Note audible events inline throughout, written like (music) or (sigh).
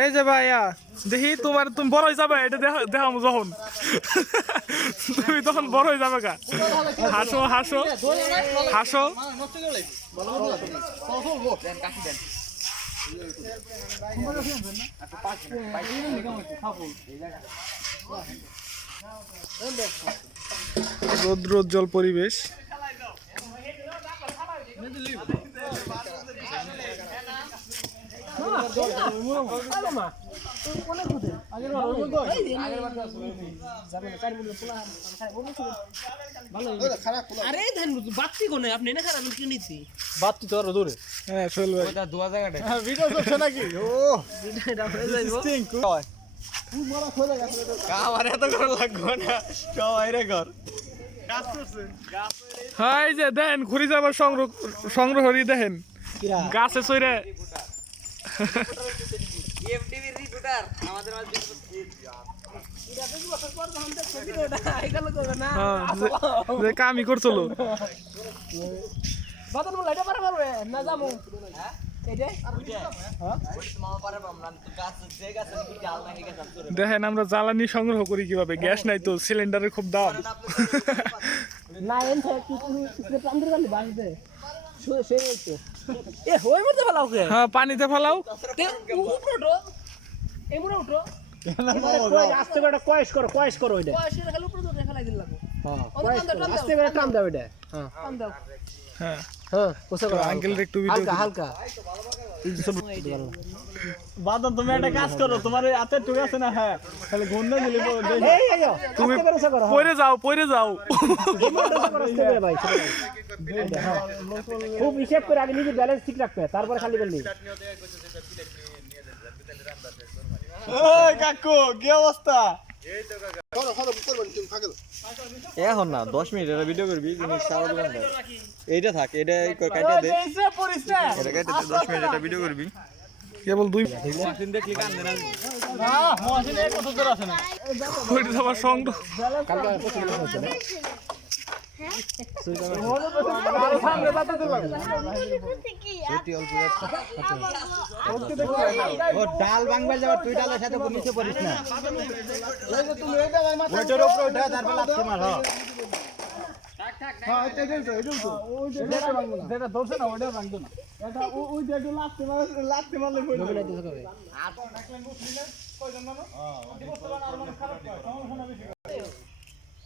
এই যে ভাইয়া, দেখি তোমার তুমি বড় হয়ে যাবে, এটা দেখা দেখাম যখন। তুমি তখন বড় হয়ে যাবে গা। হাসো হাসো হাসো। রৌদ্রোজ্জ্বল পরিবেশ। আরে ধান বাত্তি কোনে আপনি না খারাপ কি নিছি বাত্তি তো আরও দূরে হ্যাঁ সোহেল ভাই ভিডিও করছে নাকি ও এটা হয়ে যাইবো যে দেখেন ঘুরি যাবার সংগ্রহ সংগ্রহ দেখেন গাছে চইরে পারবে না যাব দেখেন, আমরা জ্বালানি সংগ্রহ করি কীভাবে? গ্যাস নাই তো সিলিন্ডারের খুব দাম। না এ হই মরতে ফেলাও কে? হ্যাঁ পানিতে ফেলাও। উপরে উঠো। উঠো। আস্তে করে কয়েস করো কয়েস করো এটা বয়সের খালি উঠে ফেলাই দিল হ্যাঁ আস্তে করে। টান দাও। এটা হ্যাঁ। টান দাও। হ্যাঁ। হ্যাঁ কোসা করো আঙ্কেল একটু ভিডিও হালকা হালকা। বাদন তুমি একটা কাজ করো তোমার হাতে টুক আছে না? হ্যাঁ তাহলে গন্ধ দিলে তুমি আস্তে করে করো পরে যাও পরে যাও। হ্যাঁ। খুব হিসেব করে আগে নিজে ব্যালেন্স ঠিক রাখবে তারপরে খালি করলি। ওই কাকু কি অবস্থা? এখন না দশ মিনিট এটা ভিডিও করবি এইটা থাক এটা কাটা দে। এটা কাটা দে দশ মিনিট এটা ভিডিও করবি। কেবল দুই দিন দেখলি ডাল বাংবার যাবার তুই ডালের সাথে নিচে পড়িস না ওইটার উপরে ওঠা তারপর লাথি মার যেটা ধরছে না ওইটা ভাঙতো না এটা ওই যে একটু লাত্তি মারলে লাত্তি মারলে পড়ে বাদন বললা দেই হে কইরো না কিন্তু আরে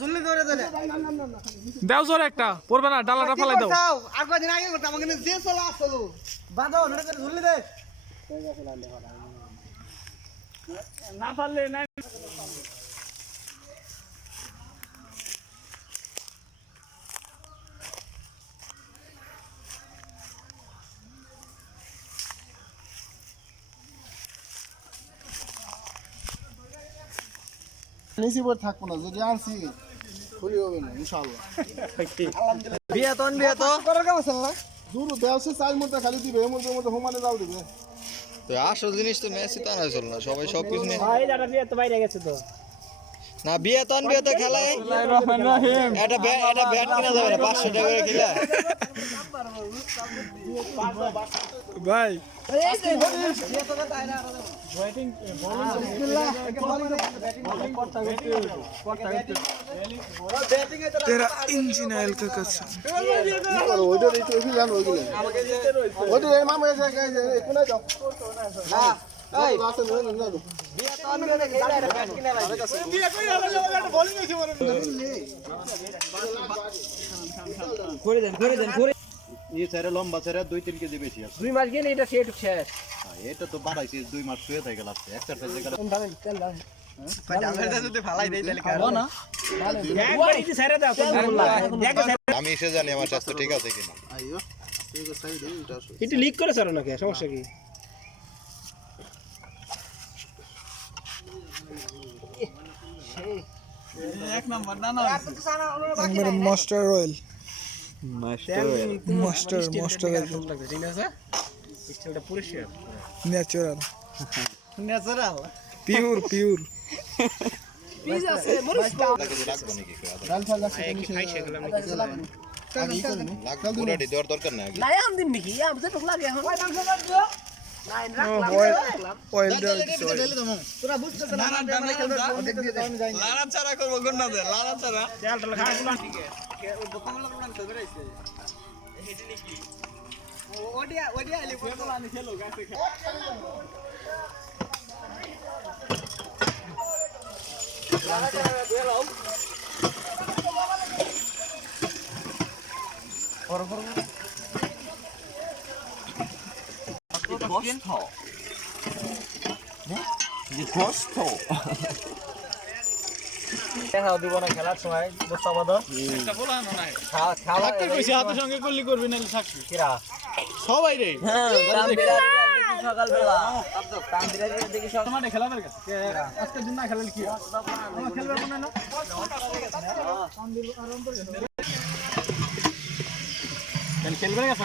ঝুললি ধরে ধরে। দাও জোর একটা পড়বে না ডালাটা ফেলাই দাও। আর কদিন আগে করতাম আমাকে যে চলা আসলো। বাঁধো ধরে করে ঝুললি দে। না পারলে না পরে থাকব না যদি খুলি হবে না ইনশাআল্লাহ। বিয়া তো বিয়া তো করার কাম আছে না? দূর মধ্যে খালি দিবে এর মধ্যে মধ্যে হোমানে যাও দিবে। তো আসল জিনিস তো মেসি তা না চল না সবাই সব কিছু নিয়ে ভাই দাদা বিয়া তো বাইরে গেছে তো। না বিয়ে তো বিয়ে তো খেলায় এটা ব্যাট এটা ব্যাট কিনা যাবে না পাঁচশো টাকা করে কিলা ভাই অয়েল কা কসম কি করো ওইটা একটু জানো ওইটা মামা এসে কোনায় যাও না করে দেন করে দেন করে এই স্যারে লম্বা স্যারে দুই তিন কেজি বেশি আছে। দুই মাস গেলে এটা সেট শেষ। এটা তো বাড়াইছে দুই মাস শুয়ে থাকে লাগছে এক্সারসাইজ আমি এসে জানি আমার স্বাস্থ্য ঠিক আছে কিনা। ঠিক আছে এটা লিক করে ছাড়ো নাকি? সমস্যা কি? একবারে master oil master master master ঠিক আছে? স্টিলটা পরিষ্কার ন্যাচারাল ন্যাচারাল পিওর পিওর নে দরকার নাই আগে। নাই আম দিন নাকি আম তো লাগে এখন। নাই রাখলাম অয়েল অয়েল দেওয়া কিছু oil। তোরা বুঝতেছ না গন্না দে লারা চারা তেল টেল খাই গুলো না খেলার সময় সঙ্গে করলি করবি নাহলে থাকবি কিরা? সবাই রে। সকালবেলা। দেখি সব। মাঠে খেলাবার কাছে আজকের দিন না খেলালে কি? হয়? খেলবে মনে হয় না? খেলবে গেছে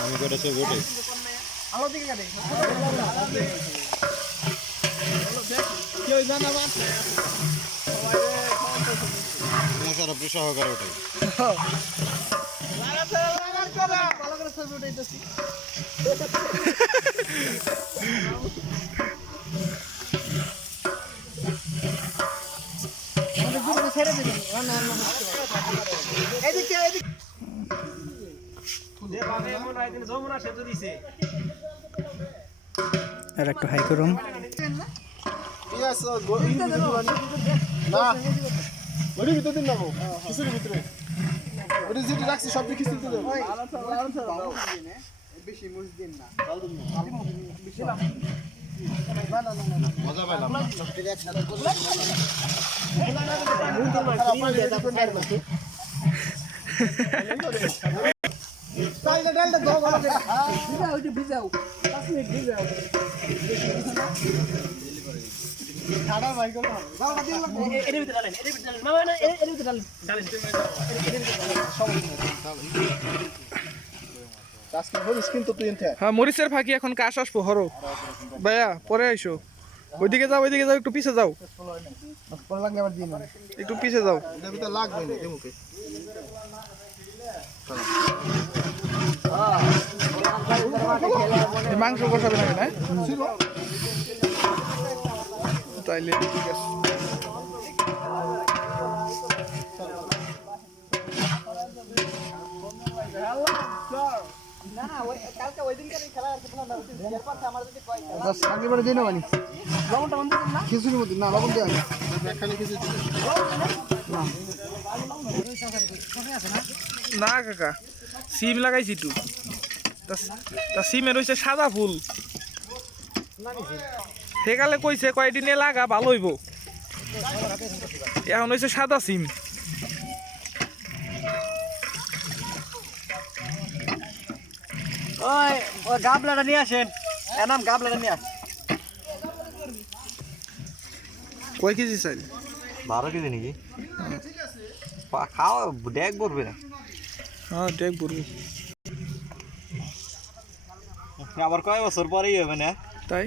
আমি করেছে গোটে মশারা পেশা সহকারে ওঠে যমুনা সেতু দিছে আর একটু হাই করুন। না। ওরি ভিতর দিন নাও কিছুর ভিতরে। ওরি যেটি রাখছি সব কিছু দিতে দেবো মজা পাইলাম ভিজাও ওইটা ভিজাও ভিজাও। হ্যাঁ মরিচের ফাঁকি এখন কাশ আসব, হরো। ভাইয়া, পরে আইসো। ওইদিকে যাও ওইদিকে যাও, একটু পিছে যাও। একটু পিছে যাও। মাংস কষাবে না? তাইলে ঠিক আছে খিচুড়ির মধ্যে না লবণ দেওয়া না কাকা সিম লাগাইছি তো তা- সিমের হইছে সাদা ফুল। সেকালে কইছে কয়দিনে লাগা ভালো হইব। এখন হইছে সাদা সিম ওই ওই গাবলাটা নিয়ে আসেন। এনাম গাবলাটা নিয়ে আস। কয় কেজি বারো কেজি নাকি? পা- খাওয়া ডেক পড়বে না। হ্যাঁ আবার কয় বছর পরেই হবে না? তাই?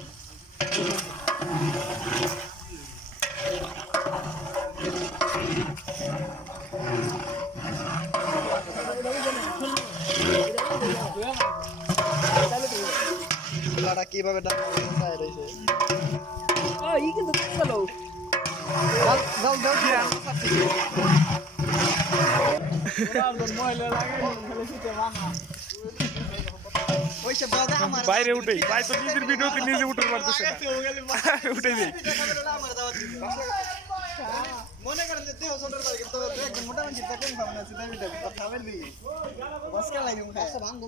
তারা কীভাবে বাইরে উঠে ভাই তো নিজের ভিডিওতে নিজে উঠে পারতেছে উঠে দিই মনে করেন যে দেহ সোটার পারে কিন্তু মোটামুটি দেখেন ভাবনা আছে তাই ভিডিও কথা বলি বসকা লাগে মুখে ভাঙবো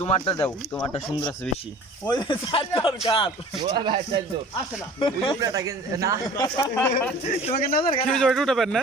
তোমারটা দাও তোমারটা সুন্দর আছে বেশি। তোমাকে নজর না?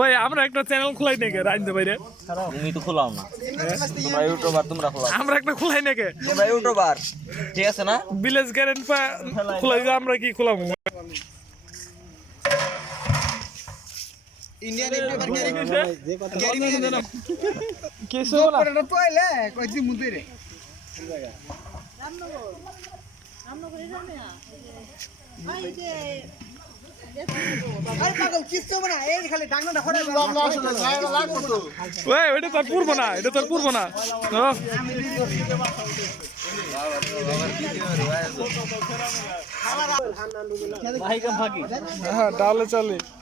ওই আমরা একটা চ্যানেল খোলাই নাকি? রাইন্দে বাইরে। তুমি তো খোলাও না। তোমরা ইউটিউবার তোমরা খোলাও। আমরা একটা খোলাই নাকি? তোমরা ইউটিউবার। ঠিক আছে না? ভিলেজ গ্যারেন্ট পা খোলাই আমরা কি খোলাম? ইন্ডিয়ান ইউটিউবার গ্যারি না। (laughs) মুদে রে। না? খালি এটা তোর পূর্ব না এটা তোর পূর্ব না। হ্যাঁ ডালে চলে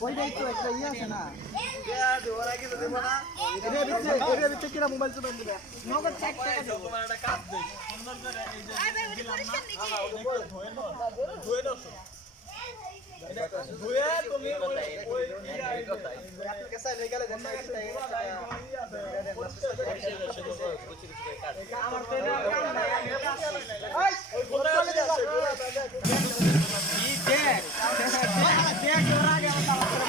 বোল্ট এই ওইটা যাই